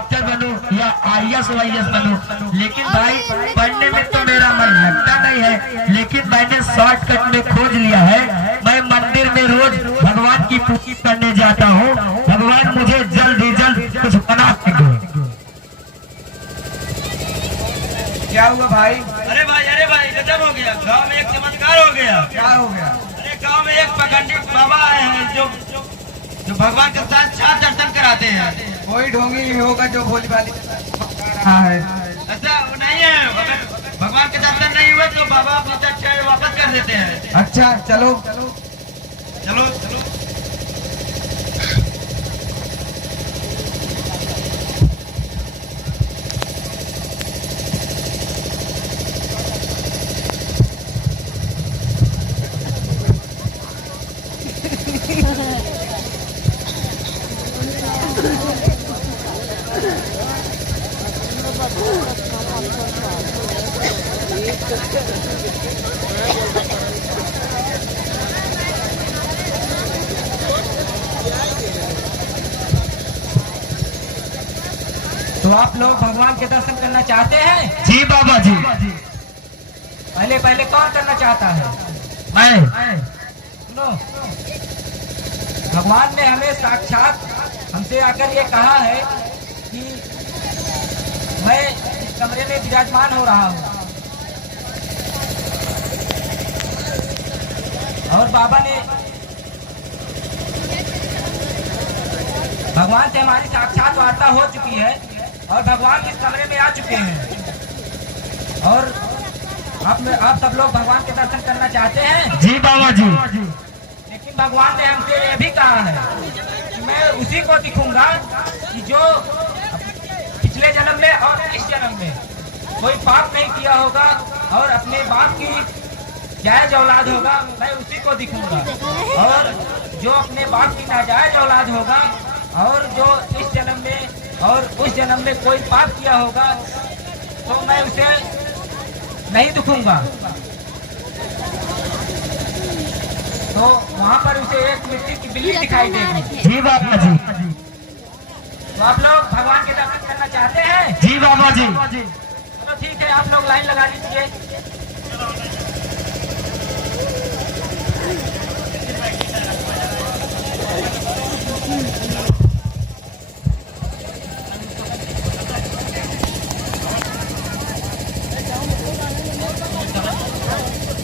Doctor बनूं या IAS YS बनूं, लेकिन भाई पढ़ने में तो मेरा मन लगता नहीं है। लेकिन मैंने शॉर्टकट में खोज लिया है। मैं मंदिर में रोज भगवान की पूजा करने जाता हूँ। भगवान मुझे जल्द ही जल्द कुछ बना देंगे। क्या हुआ भाई? अरे भाई गजब हो गया। गांव में एक चमत्कार हो गया। क्या हो गया? अरे गांव में एक पखंडी बाबा आए हैं जो भगवान के साथ साथ दर्शन कराते हैं। कोई ढोंगी नहीं होगा जो भोली भाली है। ऐसा नहीं है, अगर भगवान के दर्शन नहीं हुए तो बाबा अपनी दक्षिणा वापस कर देते हैं। अच्छा चलो चलो तो आप लोग भगवान के दर्शन करना चाहते हैं? जी बाबा जी। पहले कौन करना चाहता है? मैं। सुनो, भगवान ने हमें साक्षात हमसे आकर ये कहा है कि मैं इस कमरे में विराजमान हो रहा हूँ, और बाबा ने भगवान से हमारी साक्षात वार्ता हो चुकी है और भगवान इस कमरे में आ चुके हैं। और आप सब लोग भगवान के दर्शन करना चाहते हैं? जी बाबा जी। लेकिन भगवान ने हमसे ये भी कहा है कि मैं उसी को दिखूंगा कि जो पिछले जन्म में और इस जन्म में कोई पाप नहीं किया होगा और अपने बाप की जायज औलाद होगा, मैं उसी को दिखूंगा। और जो अपने बाप की नाजायज औलाद होगा और जो इस जन्म में और उस जन्म में कोई पाप किया होगा तो मैं उसे नहीं दिखूंगा। तो वहाँ पर उसे एक मिट्टी की बिल्ली दिखाई देगी। जी बाबा जी। तो आप लोग भगवान के दर्शन करना चाहते हैं? जी बाबा जी। चलो ठीक है, आप लोग लाइन लगा लीजिए।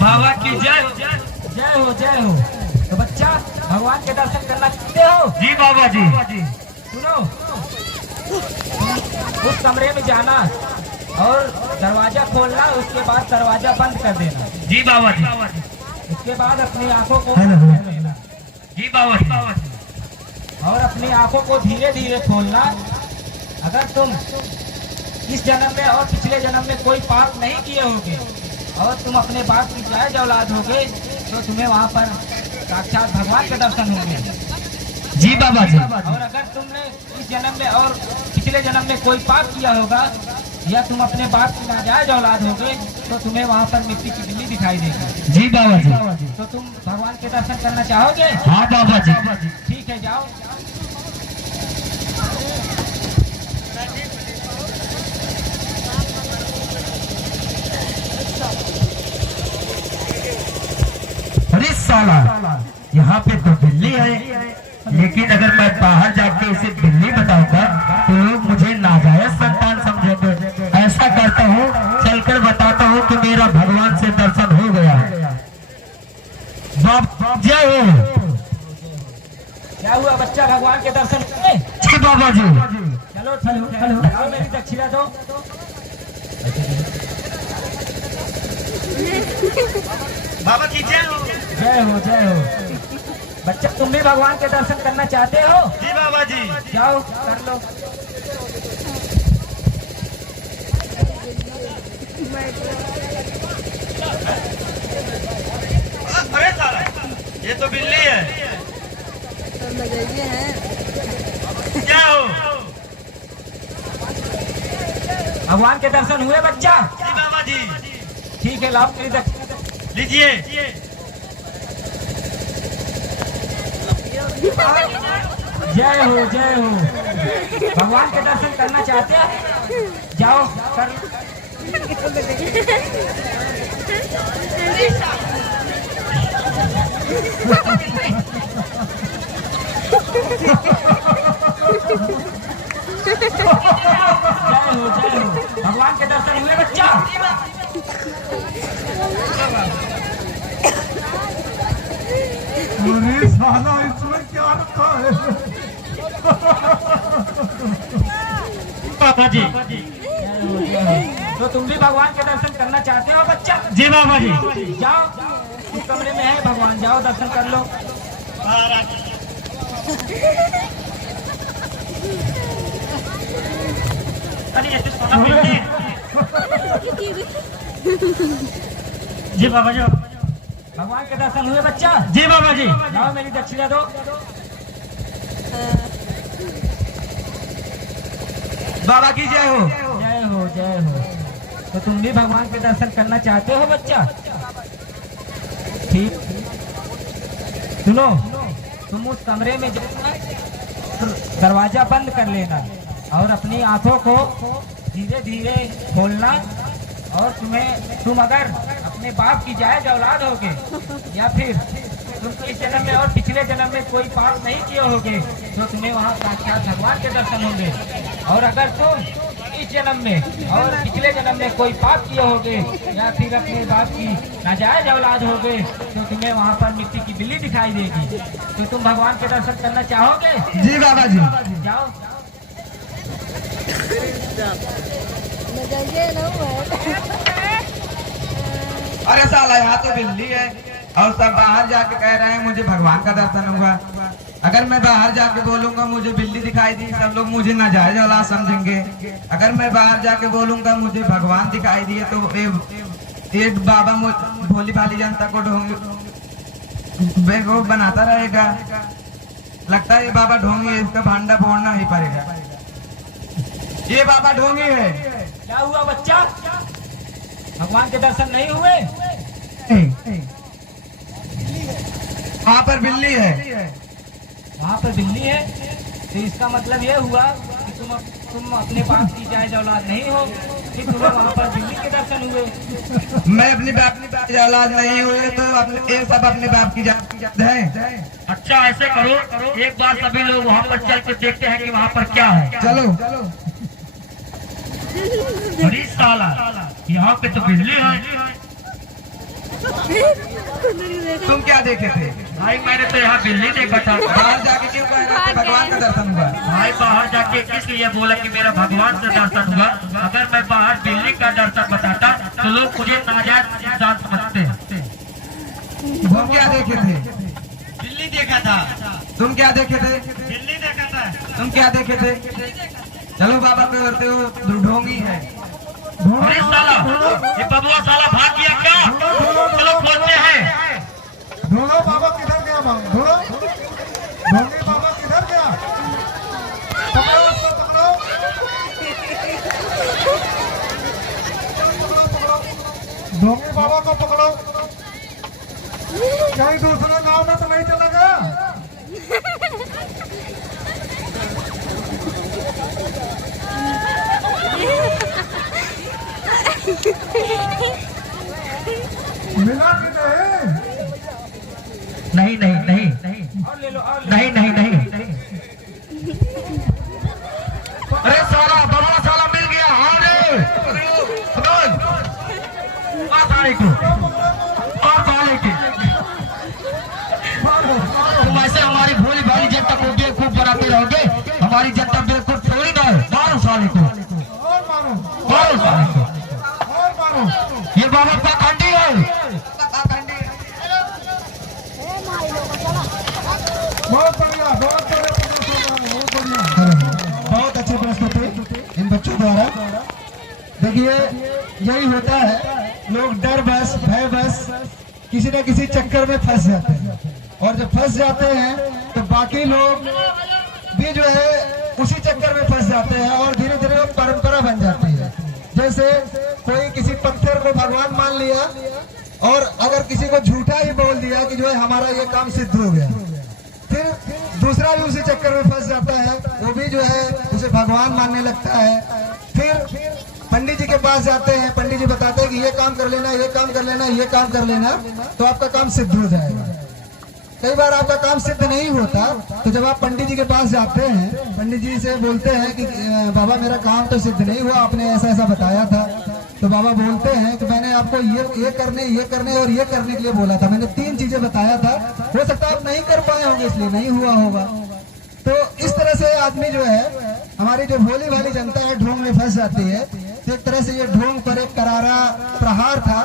बाबा की जय। जय हो जय हो। तो बच्चा, भगवान के दर्शन करना चाहते हो? जी बाबा जी। सुनो, उस कमरे में जाना और दरवाजा खोलना, उसके बाद दरवाजा बंद कर देना। जी बाबा जी। उसके बाद अपनी आंखों को जी बाबा जी। और अपनी आंखों को धीरे धीरे खोलना। अगर तुम इस जन्म में और पिछले जन्म में कोई पाप नहीं किए होगे और तुम अपने बाप की जायज औलाद होगे तो तुम्हें वहाँ पर साक्षात भगवान के दर्शन होंगे। जी बाबा जी। और अगर तुमने इस जन्म में और पिछले जन्म में कोई पाप किया होगा या तुम अपने बाप की नाजायज औलाद होगे तो तुम्हें वहाँ पर मिट्टी की बिल्ली दिखाई देगी। जी बाबा जी। तो तुम भगवान के दर्शन करना चाहोगे? हाँ बाबा जी। ठीक है, जाओ। अरे साला, यहाँ पे तो बिल्ली है, लेकिन अगर मैं बाहर जाके इसे बिल्ली बताऊंगा तो लोग मुझे नाजायज संतान समझेंगे। ऐसा करता हूँ, चलकर बताता हूँ कि मेरा भगवान से दर्शन हो गया है। जय हो। क्या हुआ बच्चा, भगवान के दर्शन हुए? जी बाबा जी। चलो चलो, आओ मेरी दक्षिणा दो। बाबा की जय हो। जय हो जय हो। बच्चा, तुम भी भगवान के दर्शन करना चाहते हो? जी बाबा जी। जाओ कर लो। अरे साला, ये तो बिल्ली है। क्या हो? भगवान के दर्शन हुए बच्चा? जी बाबा जी। ठीक है, लाओ मेरी दक्षिणा। लीजिए। जय हो जय हो। भगवान के दर्शन करना चाहते हैं, जाओ कर। जय हो जय हो। भगवान के दर्शन हुए बच्चा? अरे साला इसमें क्या रखा है? बाबा जी तो तुम भी भगवान के दर्शन करना चाहते हो बच्चा? जी बाबा जी। जाओ, इस कमरे में है भगवान, जाओ दर्शन कर लो। अरे ऐसे सोना मिलते हैं। जी बाबा जी। भगवान के दर्शन हुए बच्चा? जी बाबा जी। जाओ मेरी दक्षिणा दो। बाबा की जय हो। जय हो जय हो। तो तुम भी भगवान के दर्शन करना चाहते हो बच्चा? ठीक, सुनो, तुम उस कमरे में जाना, दरवाजा बंद कर लेना और अपनी आंखों को धीरे धीरे खोलना। और तुम अगर अपने बाप की जायज औलाद होगे या फिर तुम इस जन्म में और पिछले जन्म में कोई पाप नहीं किए होगे तो तुम्हें वहाँ साक्षात भगवान के दर्शन होंगे। और अगर तुम इस जन्म में और पिछले जन्म में कोई पाप किए होगे या फिर अपने बाप की नाजायज औलाद होगे तो तुम्हें वहाँ पर मिट्टी की बिल्ली दिखाई देगी। तो तुम भगवान के दर्शन करना चाहोगे? जी बाबा जी। जाओ। अरे साला यहाँ तो बिल्ली है और सब बाहर जाके कह रहे हैं मुझे भगवान का दर्शन होगा। अगर मैं बाहर जाके बोलूंगा मुझे बिल्ली दिखाई दी, सब लोग मुझे नाजायज औलाद समझेंगे। अगर मैं बाहर जाके बोलूंगा मुझे भगवान दिखाई दिए तो एक बाबा भोली भाली जनता को बेवकूफ बनाता रहेगा। लगता है ये बाबा ढोंगी है, इसका भांडा फोड़ना ही पड़ेगा। ये बाबा ढोंगी है। क्या हुआ बच्चा? भगवान के दर्शन नहीं हुए? वहाँ पर बिल्ली है। वहाँ पर बिल्ली है तो इसका मतलब ये हुआ कि तुम अपने बाप की जायज औलाद नहीं हो, कि तुम्हें वहाँ पर बिल्ली के दर्शन हुए। मैं अपनी बाप की औलाद नहीं हुए तो ये सब अपने बाप की जात है। अच्छा ऐसे करो, एक बार सभी लोग वहाँ पर चल के देखते हैं कि वहाँ पर क्या है। चलो। अरे साला यहाँ पे तो बिल्ली है। तुम क्या देखे थे? भाई मैंने तो यहाँ बिल्ली देखा था। बाहर जाके क्यों कह रहे थे भगवान का दर्शन हुआ? भाई बाहर जाके इसलिए बोला कि मेरा भगवान से दर्शन हुआ। अगर मैं बाहर बिल्ली का दर्शन बताता तो लोग मुझे नाजायज इंसान समझते हैं। तुम क्या देखे थे? बिल्ली देखा था। तुम क्या देखे थे? बिल्ली देखा था। तुम क्या देखे थे? चलो बाबा को करते हो ढोंगी है। अरे साला ये बबुआ साला भाग गया क्या? चलो खोलते हैं। ढोलो बाबा किधर गया? ढोलो ढोंगी बाबा किधर गया? पकड़ो उसको, पकड़ो। ढोंगी बाबा को पकड़ो। कहीं दूसरे गांव में तो नहीं चला गया? मिला कि नहीं नहीं नहीं नहीं और ले लो, और ले नहीं नहीं नहीं। अरे साला बबुआ साला मिल गया। अरे साले को और साले की तुम ऐसे हमारी भोली भाली जनता को बेवकूफ बनाते रहोगे। हमारी जनता बेवकूफ थोड़ी ना है। मारो साले को, और मारो, मारो साले को। और मारो। ये बाबा पाखंडी है। बहुत बढ़िया, बहुत बढ़िया। बहुत अच्छे प्रश्न थे इन बच्चों द्वारा। देखिए यही होता है, लोग डर बस भय बस किसी न किसी चक्कर में फंस जाते हैं और जब फंस जाते हैं तो बाकी लोग भी जो है उसी चक्कर में फंस जाते हैं और धीरे धीरे वो परंपरा बन जाती है। जैसे कोई किसी पत्थर को भगवान मान लिया और अगर किसी को झूठा ही बोल दिया कि जो है हमारा ये काम सिद्ध हो गया, फिर दूसरा भी उसी चक्कर में फंस जाता है, वो भी जो है उसे भगवान मानने लगता है। फिर पंडित जी के पास जाते हैं, पंडित जी बताते हैं कि ये काम कर लेना, ये काम कर लेना, ये काम कर लेना, तो आपका काम सिद्ध हो जाएगा। कई बार आपका काम सिद्ध नहीं होता, तो जब आप पंडित जी के पास जाते हैं, पंडित जी से बोलते हैं कि बाबा मेरा काम तो सिद्ध नहीं हुआ, आपने ऐसा ऐसा बताया था। तो बाबा बोलते हैं कि मैंने आपको ये करने और ये करने के लिए बोला था, मैंने 3 चीजें बताया था, हो सकता है आप नहीं कर पाए होंगे इसलिए नहीं हुआ होगा। तो इस तरह से आदमी जो है, हमारी जो भोली भाली जनता है ढोंग में फंस जाती है। तो एक तरह से ये ढोंग पर एक करारा प्रहार था